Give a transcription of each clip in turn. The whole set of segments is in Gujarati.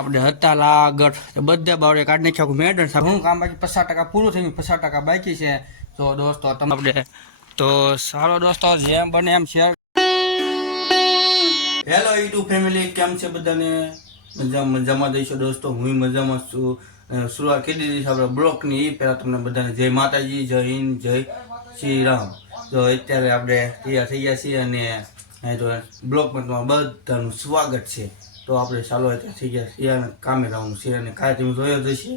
આપણે હતા લાગઢ બધા બાવળે કાઢી નાખ્યા મેડન સાહેબ હું કામ બાકી 50% પૂરું થઈ ગયું, 50% બાકી છે. તો દોસ્તો તમે આપણે તો સારો દોસ્તો જેમ બને એમ શેર. હેલો યુટ્યુબ ફેમિલી, કેમ છે બધાને? મજામાં દઈશું દોસ્તો, હું મજામાં છું. શરૂઆત કરી દીધી છે આપણે બ્લોકની. એ પહેલાં તમને બધાને જય માતાજી, જય હિન્દ, જય શ્રી રામ. તો અત્યારે આપણે તૈયાર થઈ ગયા છીએ અને તો બ્લોકમાં તમારું બધાનું સ્વાગત છે. તો આપણે ચાલો અત્યારે થઈ ગયા શિયાળે કામે જવાનું છે અને કાંઈ તમે જોયો જશે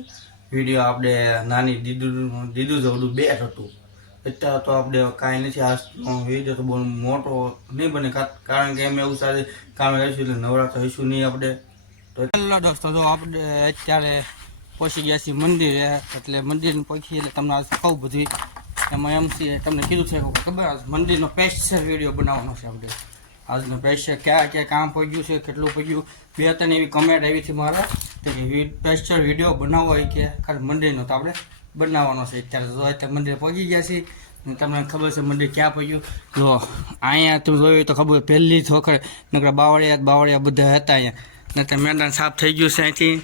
વિડીયો. આપણે નાની દીદું જવડું બેટ હતું. અત્યારે તો આપણે કાંઈ નથી, આજનો વિડીયો તો બહુ મોટો નહીં બને કારણ કે એમ એવું સાથે કામે રહીશું એટલે નવરાત્ર રહીશું નહીં આપણે. તો હેલો દોસ્તો, તો આપણે અત્યારે પહોંચી ગયા છીએ મંદિરે. એટલે મંદિર પહોંચી એટલે તમને આજ કહું બધું એમાં એમ છે. તમને કીધું છે ખબર મંદિરનો સ્પેશિયલ વિડીયો બનાવવાનો છે આપણે. આજનો સ્પેશિયલ ક્યાં ક્યાં કામ પહોંચ્યું છે, કેટલું પહોંચ્યું, 2-3 એવી કમેન્ટ આવી હતી મારા કે સ્પેશિયલ વિડીયો બનાવવો હોય કે ખાલી મંદિરનો, તો આપણે બનાવવાનો છે. અત્યારે તો મંદિર પહોંચી ગયા છીએ. તમને ખબર છે મંદિર ક્યાં પહોંચ્યું. જો અહીંયા તમે જોયું તો ખબર, પહેલી વખત નકરા બાવળિયા બધા હતા અહીંયા. નકર મેદાન સાફ થઈ ગયું છે અહીંથી.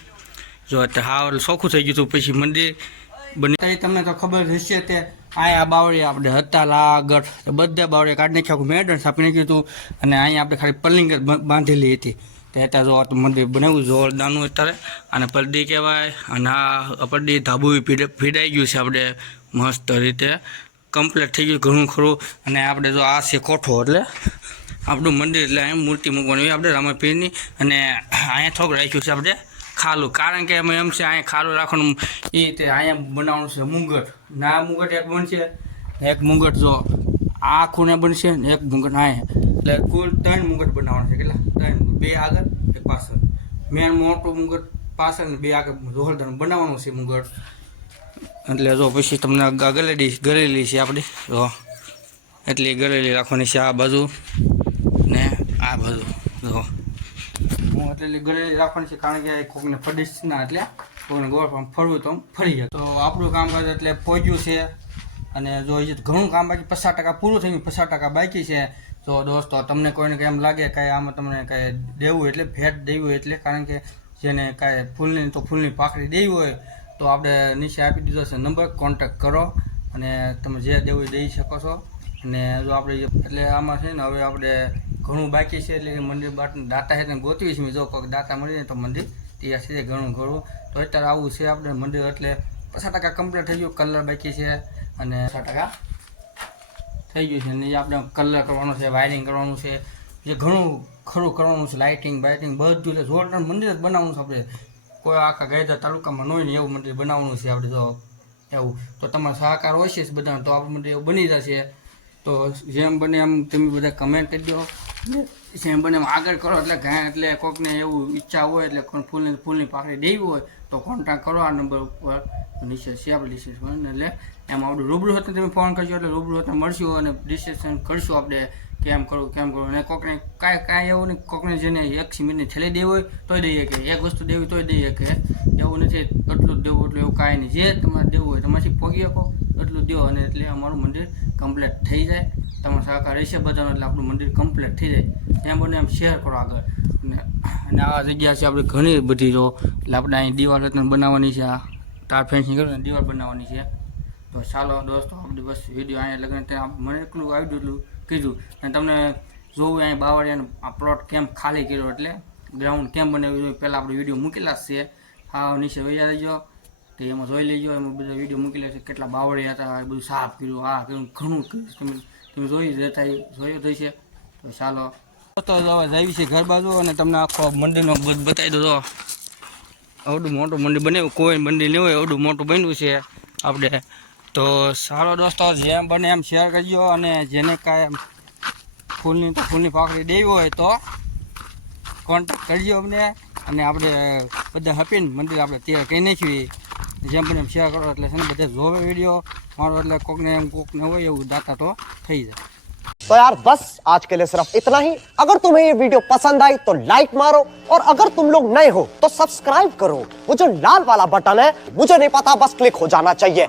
જો અત્યારે હાવ ચોખ્ખું થઈ ગયું હતું. પછી મંદિર બની તમને તો ખબર હશે તે અહીંયા બાવળિયા આપણે હતા લાગઢ બધા બાવળિયા કાઢી નાખ્યા મેદાન સાફ નાખ્યું હતું. અને અહીંયા આપણે ખાલી પલ્લિંગ બાંધેલી હતી. તો અત્યારે જો મંદિર બનાવ્યું જોરદારનું અત્યારે. અને પરડી કહેવાય. અને આ પરડી ધાબુ ભીડાઈ ગયું છે આપણે મસ્ત રીતે કમ્પ્લીટ થઈ ગયું ઘણું ખરું. અને આપણે જો આ છે કોઠો, એટલે આપણું મંદિર, એટલે અહીં મૂર્તિ મૂકવાની હોય આપણે રામાપીરની. અને અહીંયા થોડુંક રાખ્યું છે આપણે ખાલું, કારણ કે એમ છે અહીંયા ખાલું રાખવાનું. એ રીતે અહીંયા બનાવવાનું છે મુંગટ. ના મુંગટ એક બનશે, એક મુંગટ જો આ ખૂણે બનશે ને એક મુંગટ અહીંયા. એટલે કુલ 3 મુંગટ બનાવવાના છે. કેટલા? 3 મુંગટ, 2 આગળ 1 પાછળ. મેન મોટું મુંગટ પાછળ ને 2 આગળ જોરદાર બનાવવાનું છે મુંગટ. એટલે જો પછી તમને ગળેલી છે આપણી. જો એટલી ગળેલી રાખવાની છે આ બાજુ ને આ બાજુ. જો હું એટલે ગળેલી રાખવાની છે કારણ કે કોકને ફડીશ ના, એટલે કોઈને ગોળ ફરવું તો ફરી જાય. તો આપણું કામકાજ એટલે પહોંચ્યું છે. અને જો ઘણું કામ બાકી 50% પૂરું થઈ ગયું, 50% બાકી છે. તો દોસ્તો તમને કોઈને કંઈ એમ લાગે કાંઈ આમાં તમને કાંઈ દેવું એટલે ભેટ દેવી હોય, એટલે કારણ કે જેને કાંઈ ફૂલની પાકડી દેવી હોય તો આપણે નીચે આપી દીધો છે નંબર, કોન્ટેક્ટ કરો અને તમે જે દેવું દઈ શકો છો. અને જો આપણે એટલે આમાં છે ને હવે આપણે ઘણું બાકી છે. એટલે મંદિર દાતા છે ને ગોતવી છે. જો કોઈ દાતા મળી જાય તો મંદિર તૈયાર થઈ જાય ઘણું. તો અત્યારે આવું છે આપણે મંદિર. એટલે 50% કમ્પ્લીટ થઈ ગયું, કલર બાકી છે અને 50% થઈ ગયું છે. અને આપણે કલર કરવાનો છે, વાયરિંગ કરવાનું છે, જે ઘણું ખરું કરવાનું છે, લાઇટિંગ બાઇટિંગ બધું. એટલે જોરદાર મંદિર જ બનાવવાનું છે આપણે. કોઈ આખા ગાયદા તાલુકામાં ન હોય ને એવું મંદિર બનાવવાનું છે આપણે. જો એવું તો તમારો સહકાર હોય છે બધાને તો આપણું મંદિર એવું બની જશે. તો જેમ બને એમ તમે બધા કમેન્ટ કરી દો, જેમ બને એમ આગળ કરો. એટલે કોઈકને એવું ઈચ્છા હોય, એટલે કોઈ ફૂલની પાકડી દેવી હોય તો કોન્ટેક્ટ કરો આ નંબર ઉપર નીચે છે આપણે ડિસ્કશન. એટલે એમ આપણે રૂબરૂ હતા તમે ફોન કરશો એટલે રૂબરૂ હતા મળશું અને ડિસ્કશન કરશું આપણે કેમ કરવું. અને કોકને કાંઈ એવું નહીં, કોકને જેને 1 સિમેન્ટની થેલી દેવી હોય તોય દઈએ, કે એક વસ્તુ દેવી તોય દઈએ, કે એવું નથી એટલું જ દેવું એટલું એવું કાંઈ નહીં. જે તમારે દેવું હોય તમારાથી પહોંચી શકો એટલું દો. અને એટલે અમારું મંદિર કમ્પ્લીટ થઈ જાય. તમારો સહકાર રહેશે બધાનો એટલે આપણું મંદિર કમ્પ્લીટ થઈ જાય. એમ બને એમ શેર કરો આગળ. અને આવા જગ્યા છે આપણે ઘણી બધી. જો એટલે આપણે અહીં દિવાલ બનાવવાની છે, આ તાર ફેન્સિંગ કરીને દિવાલ બનાવવાની છે. તો ચાલો દોસ્તો આપણે બસ વિડીયો અહીંયા લગ્ન ત્યાં મને એટલું આવ્યું એટલું કીધું. અને તમને જોવું અહીં બાવળિયાનો આ પ્લોટ કેમ ખાલી કર્યો, એટલે ગ્રાઉન્ડ કેમ બનાવ્યું પહેલાં આપણે વિડીયો મૂકેલા જ છે. હા નીચે વૈયા લેજો તો એમાં જોઈ લેજો. એમાં બધા વિડીયો મૂકેલા છે કેટલા બાવળિયા હતા, બધું સાફ કર્યું, હા કર્યું, ઘણું તમે જોઈ રહેતા જોયો થઈ છે. તો ચાલો તો જઈએ છીએ ઘર બાજુ અને તમને આખો મંદિરનો બતાવી દો. આવડું મોટું મંદિર બનાવ્યું, કોઈ મંદિર નહીં હોય આવડું મોટું બન્યું છે આપણે. તો સારો દોસ્તો જેમ બને એમ શેર કરજો. અને જેને કાંઈ ફૂલની પાકડી દેવી હોય તો કોન્ટેક્ટ કરજો અમને. અને આપણે બધા હપીને મંદિર આપણે તૈયાર કહી નાખ્યું. જેમ બને એમ શેર કરો એટલે છે ને બધા જોવે વિડીયો મારો. એટલે કોકને હોય એવું દાતા તો થઈ જાય. तो यार बस आज के लिए सिर्फ इतना ही। अगर तुम्हें ये वीडियो पसंद आई तो लाइक मारो और अगर तुम लोग नए हो तो सब्सक्राइब करो। वो जो लाल वाला बटन है मुझे नहीं पता, बस क्लिक हो जाना चाहिए।